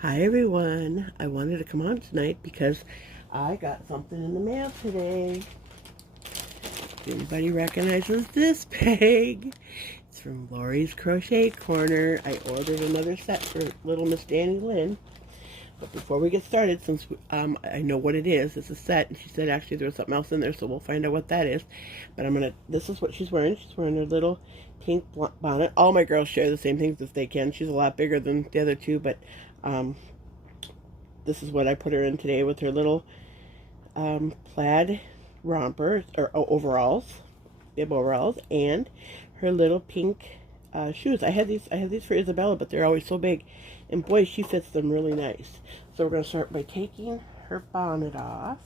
Hi everyone, I wanted to come on tonight because I got something in the mail today. Anybody recognizes this bag? It's from Lori's Crochet Corner. I ordered another set for little Miss Dannie Lynn. But before we get started, since I know what it is, it's a set, and she said actually there was something else in there, so we'll find out what that is. But this is what she's wearing. She's wearing her little pink bonnet. All my girls share the same things if they can. She's a lot bigger than the other two, but this is what I put her in today with her little plaid romper, or overalls, bib overalls, and her little pink shoes. I had these for Isabella, but they're always so big, and boy, she fits them really nice. So we're going to start by taking her bonnet off,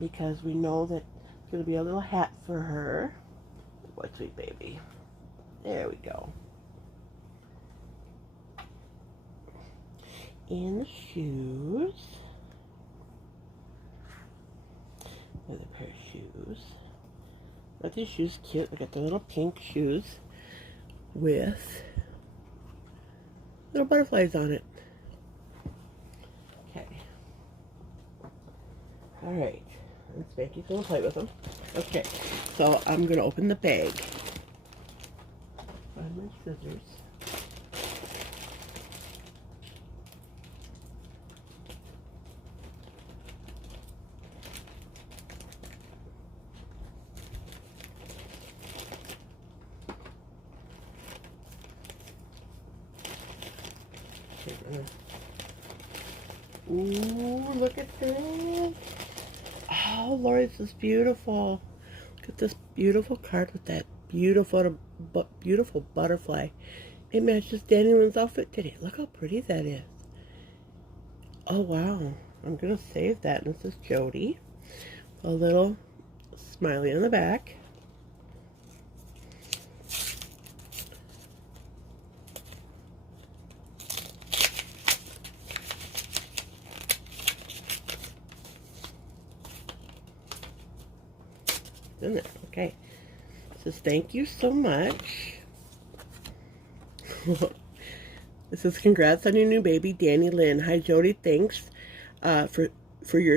because we know that it's going to be a little hat for her. Boy, sweet baby. There we go. And the shoes. Another pair of shoes. Aren't these shoes cute? Look at the little pink shoes with little butterflies on it. Okay. Alright. And Spanky's going to play with them. Okay. So I'm going to open the bag. Find my scissors. Ooh, look at this. Oh, Lord, this is beautiful. Look at this beautiful card with that beautiful butterfly. It matches Dannie Lynn's outfit today. Look how pretty that is. Oh, wow. I'm going to save that. And this is Jody. A little smiley on the back. In there. Okay. It says thank you so much. It says congrats on your new baby, Dannie Lynn. Hi Jody, thanks for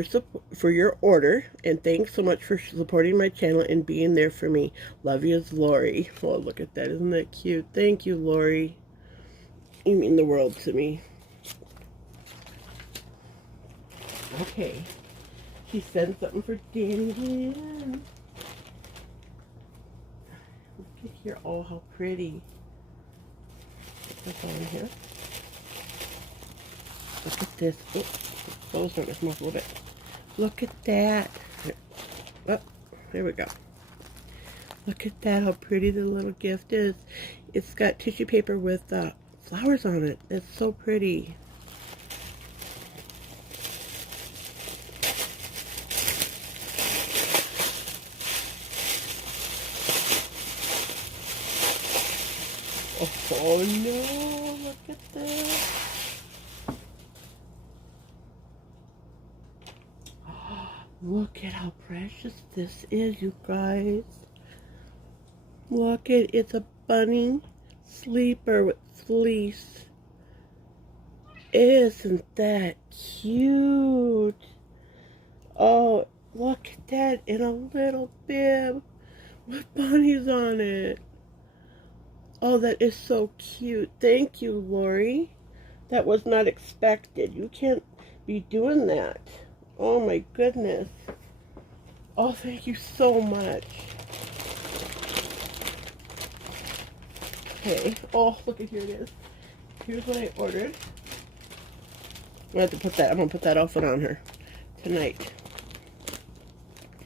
your order, and thanks so much for supporting my channel and being there for me. Love you, as Lori. Oh, look at that. Isn't that cute? Thank you, Lori. You mean the world to me. Okay. She sent something for Dannie Lynn. Look at here. Oh, how pretty. Put this on here. Look at this. Oh, those don't come off a little bit. Look at that. Oh, there we go. Look at that, how pretty the little gift is. It's got tissue paper with flowers on it. It's so pretty. Oh no, look at that. Look at how precious this is, you guys. Look at, it's a bunny sleeper with fleece. Isn't that cute? Oh, look at that, in a little bib with bunnies on it. Oh, that is so cute. Thank you, Lori. That was not expected. You can't be doing that. Oh my goodness. Oh, thank you so much. Okay. Oh, look at, here it is. Here's what I ordered. I have to put that. I'm gonna put that outfit on her tonight.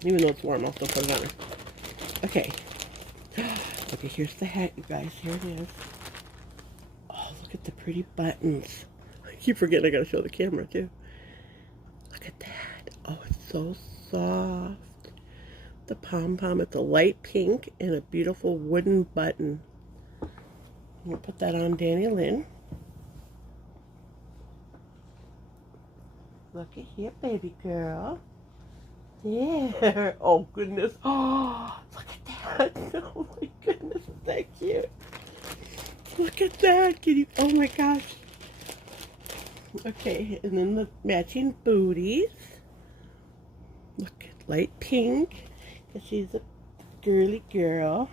Even though it's warm, I'll still put it on her. Okay. Okay, here's the hat, you guys. Here it is. Oh, look at the pretty buttons. I keep forgetting I gotta show the camera too. Look at that. Oh, it's so soft. The pom-pom, it's a light pink and a beautiful wooden button. I'm gonna put that on Dannie Lynn. Look at here, baby girl. There. Oh, goodness. Oh, look at that. Oh, my goodness. Is that cute? Look at that. Can you? Oh, my gosh. Okay, and then the matching booties. Look at light pink. Because she's a girly girl.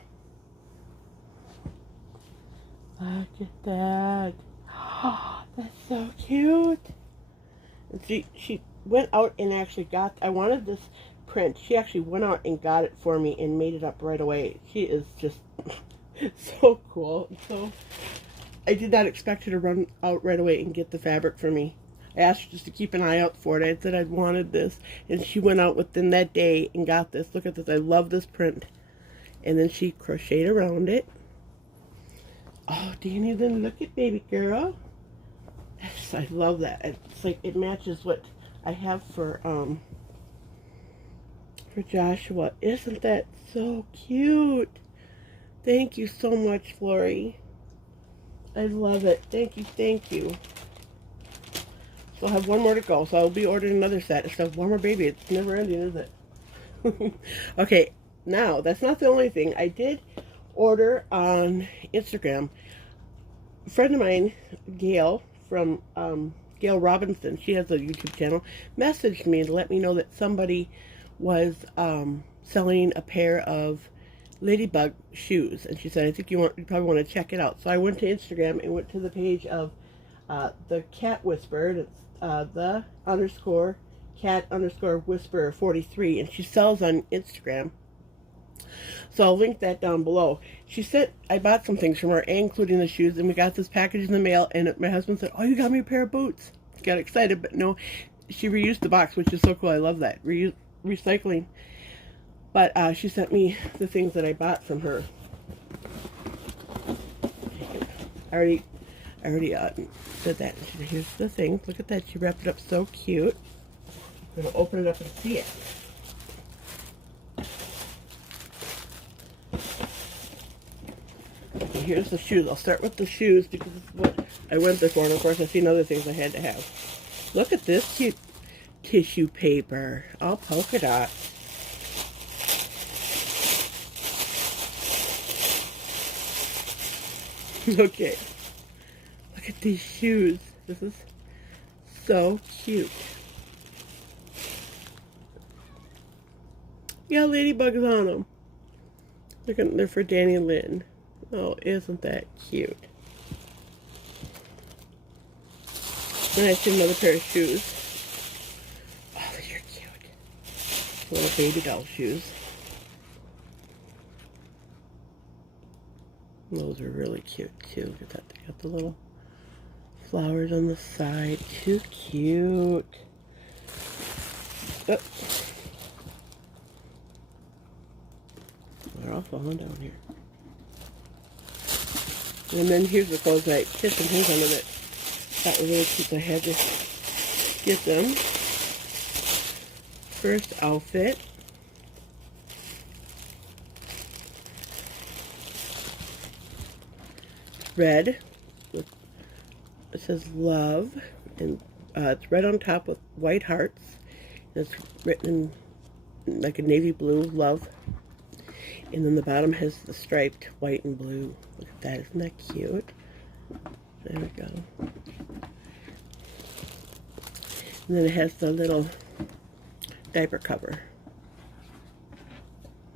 Look at that. Oh, that's so cute. And she went out and actually got, I wanted this print. She actually went out and got it for me and made it up right away. She is just so cool. So I did not expect her to run out right away and get the fabric for me. I asked her just to keep an eye out for it. I said I wanted this, and she went out within that day and got this. Look at this. I love this print. And then she crocheted around it. Oh, Dannie, then look at baby girl. Yes, I love that. It's like it matches what I have for Joshua. Isn't that so cute? Thank you so much, Florrie. I love it. Thank you, thank you. So I'll have one more to go. So I'll be ordering another set. It's have one more baby. It's never ending, is it? Okay, now that's not the only thing. I did order on Instagram. A friend of mine, Gail, from Gail Robinson, she has a YouTube channel, messaged me to let me know that somebody was selling a pair of ladybug shoes, and she said, I think you probably want to check it out. So I went to Instagram and went to the page of the Cat Whisperer. It's the _cat_whisperer 43, and she sells on Instagram. So I'll link that down below. She said I bought some things from her, including the shoes, and we got this package in the mail, and my husband said, oh, you got me a pair of boots. Got excited, but no, she reused the box, which is so cool. I love that. Recycling. But she sent me the things that I bought from her. I already did that. Here's the thing. Look at that. She wrapped it up so cute. I'm going to open it up and see it. Okay, here's the shoes. I'll start with the shoes because this is what I went there for. And of course, I've seen other things I had to have. Look at this cute tissue paper. All polka dots. Okay. Look at these shoes. This is so cute. Yeah, ladybugs on them. Look at, they're for Dannie Lynn. Oh, isn't that cute? And I see another pair of shoes. Oh, these are cute. Little baby doll shoes. Those are really cute too. Look at that. They got the little flowers on the side. Too cute. Oh. They're all falling down here. And then here's the clothes I kissed and things under it. That was really cute. I had to get them. First outfit. Red. With, it says love. And it's red on top with white hearts. And it's written in like a navy blue, love. And then the bottom has the striped white and blue. Look at that. Isn't that cute? There we go. And then it has the little diaper cover.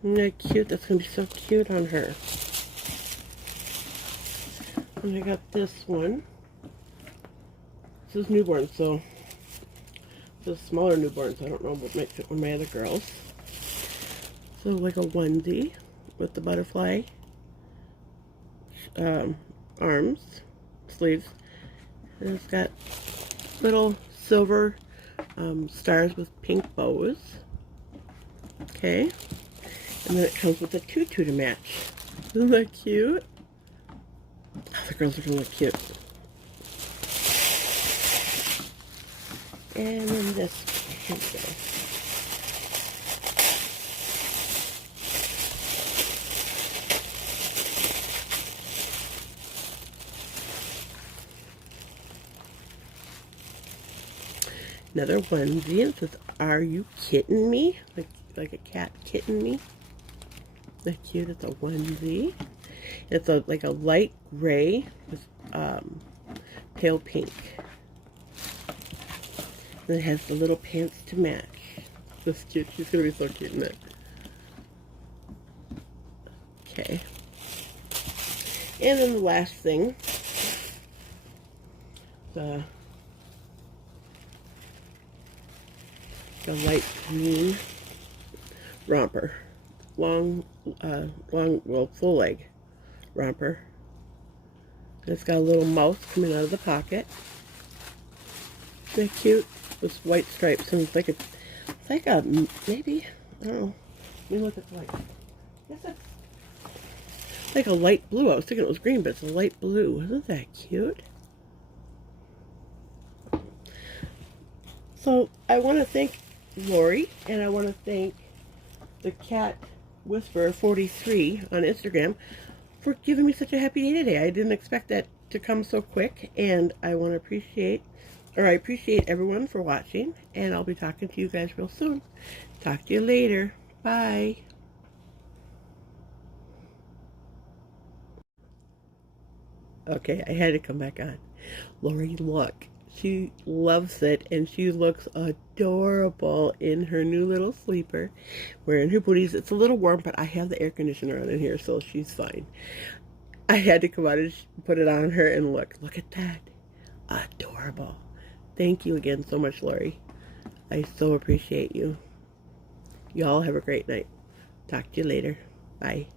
Isn't that cute? That's going to be so cute on her. And I got this one. This is newborn, so this is smaller newborn, so I don't know what might fit with my other girls. So like a onesie with the butterfly arms, sleeves, and it's got little silver stars with pink bows. Okay. And then it comes with a tutu to match. Isn't that cute? Oh, the girls are going to look cute. And then this, here we go. Another onesie. It says, "Are you kidding me?" Like a cat kitten me. That's cute. It's a onesie. It's like a light gray with pale pink. And it has the little pants to match. That's cute. She's gonna be so cute in it. Okay. And then the last thing, the light green romper, well, full leg romper. And it's got a little mouse coming out of the pocket. Isn't that cute? With white stripes, and it's like a maybe, I don't know. Let me look at the light. Yes, it's like a light blue. I was thinking it was green, but it's a light blue. Isn't that cute? So I want to thank Lori, and I want to thank the Cat Whisperer 43 on Instagram for giving me such a happy day today. I didn't expect that to come so quick, and I want to appreciate everyone for watching, and I'll be talking to you guys real soon. Talk to you later. Bye. Okay, I had to come back on. Lori, look. She loves it, and she looks adorable in her new little sleeper, wearing her booties. It's a little warm, but I have the air conditioner on in here, so she's fine. I had to come out and put it on her, and look at that. Adorable. Thank you again so much, Lori. I so appreciate you. Y'all have a great night. Talk to you later. Bye.